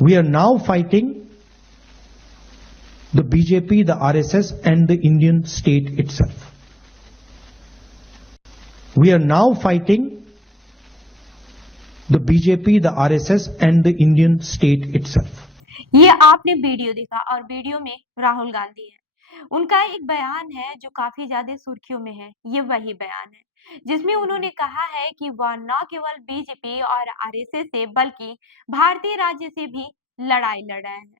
We are now fighting the BJP, the RSS, and the Indian state itself. We are now fighting the BJP, the RSS, and the Indian state itself. ये आपने video देखा और video में राहुल गांधी है। उनका एक बयान है जो काफी ज्यादा सुर्खियों में है। ये वही बयान है जिसमें उन्होंने कहा है कि वह न केवल बीजेपी और आरएसएस से बल्कि भारतीय राज्य से भी लड़ाई लड़ रहे हैं।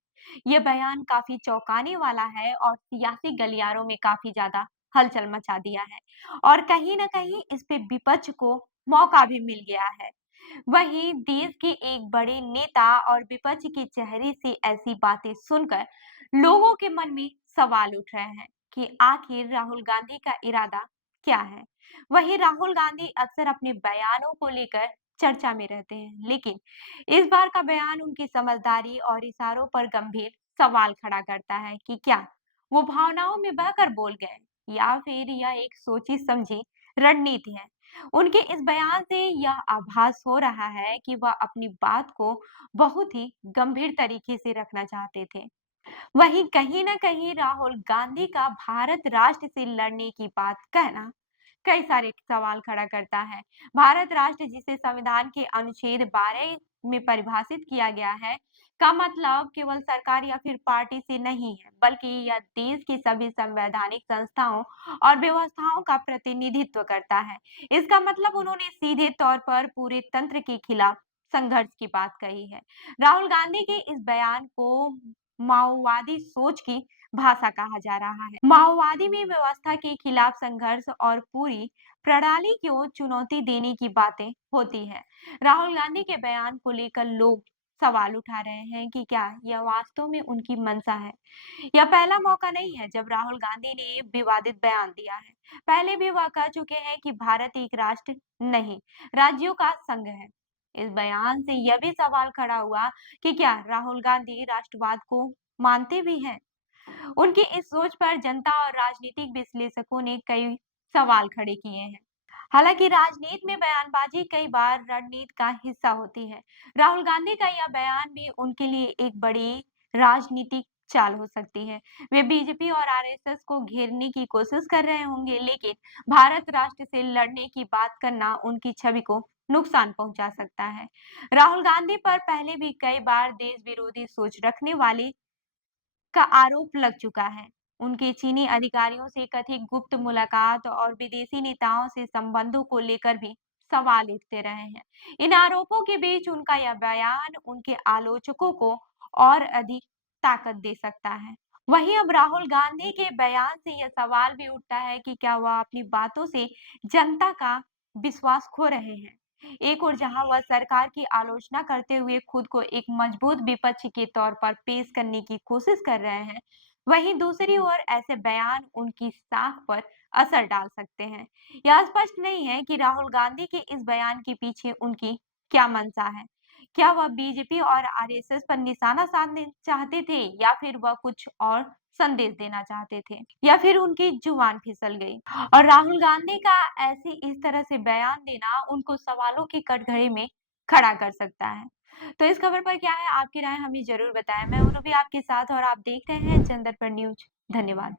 ये बयान काफी चौंकाने वाला है और सियासी गलियारों में काफी ज्यादा हलचल मचा दिया है और कहीं ना कहीं इस पे विपक्ष को मौका भी मिल गया है। वहीं देश के एक बड़े नेता और विपक्ष के चेहरे से ऐसी बातें सुनकर लोगों के मन में सवाल उठ रहे हैं कि आखिर राहुल गांधी का इरादा क्या है। वहीं राहुल गांधी अक्सर अपने बयानों को लेकर चर्चा में रहते हैं, लेकिन इस बार का बयान उनकी समझदारी और इशारों पर गंभीर सवाल खड़ा करता है कि क्या वो भावनाओं में बहकर बोल गए या फिर यह एक सोची समझी रणनीति है। उनके इस बयान से यह आभास हो रहा है कि वह अपनी बात को बहुत ही गंभीर तरीके से रखना चाहते थे। वहीं कहीं न कहीं राहुल गांधी का भारत राष्ट्र से लड़ने की बात कहना कई सारे सवाल खड़ा करता है। भारत राष्ट्र जिसे संविधान के अनुच्छेद 12 में परिभाषित किया गया है, का मतलब केवल सरकार या फिर पार्टी से नहीं है, बल्कि यह देश की सभी संवैधानिक संस्थाओं और व्यवस्थाओं का प्रतिनिधित्व करता है। इसका मतलब उन्होंने सीधे तौर पर पूरे तंत्र के खिलाफ संघर्ष की बात कही है। राहुल गांधी के इस बयान को माओवादी सोच की भाषा कहा जा रहा है। माओवादी में व्यवस्था के खिलाफ संघर्ष और पूरी प्रणाली को चुनौती देने की बातें होती है। राहुल गांधी के बयान को लेकर लोग सवाल उठा रहे हैं कि क्या यह वास्तव में उनकी मंशा है। यह पहला मौका नहीं है जब राहुल गांधी ने विवादित बयान दिया है। पहले भी वह कह चुके हैं कि भारत एक राष्ट्र नहीं, राज्यों का संघ है। इस बयान से यह भी सवाल खड़ा हुआ कि क्या राहुल गांधी राष्ट्रवाद को मानते भी हैं। उनकी इस सोच पर जनता और राजनीतिक विश्लेषकों ने कई सवाल खड़े किए हैं। हालांकि राजनीति में बयानबाजी कई बार रणनीति का हिस्सा होती है। राहुल गांधी का यह बयान भी उनके लिए एक बड़ी राजनीतिक चाल हो सकती है। वे बीजेपी और आरएसएस को घेरने की कोशिश कर रहे होंगे, लेकिन भारत राष्ट्र से लड़ने की बात करना उनकी छवि को नुकसान पहुंचा सकता है। राहुल गांधी पर पहले भी कई बार देश विरोधी सोच रखने वाले का आरोप लग चुका है। उनके चीनी अधिकारियों से कथित गुप्त मुलाकात और विदेशी नेताओं से संबंधों को लेकर भी सवाल उठते रहे हैं। इन आरोपों के बीच उनका यह बयान उनके आलोचकों को और अधिक ताकत दे सकता है। वहीं अब राहुल गांधी के बयान से यह सवाल भी उठता है कि क्या वह अपनी बातों से जनता का विश्वास खो रहे हैं। एक और जहां वह सरकार की आलोचना करते हुए खुद को एक मजबूत विपक्ष के तौर पर पेश करने की कोशिश कर रहे हैं, वहीं दूसरी ओर ऐसे बयान उनकी साख पर असर डाल सकते हैं। यह स्पष्ट नहीं है कि राहुल गांधी के इस बयान के पीछे उनकी क्या मंशा है। क्या वह बीजेपी और आरएसएस पर निशाना साधने चाहते थे या फिर वह कुछ और संदेश देना चाहते थे या फिर उनकी जुबान फिसल गई। और राहुल गांधी का ऐसे इस तरह से बयान देना उनको सवालों की कटघरे में खड़ा कर सकता है। तो इस खबर पर क्या है आपकी राय हमें जरूर बताएं। मैं हूं रूबी आपके साथ और आप देख रहे हैं जनदर्पण न्यूज। धन्यवाद।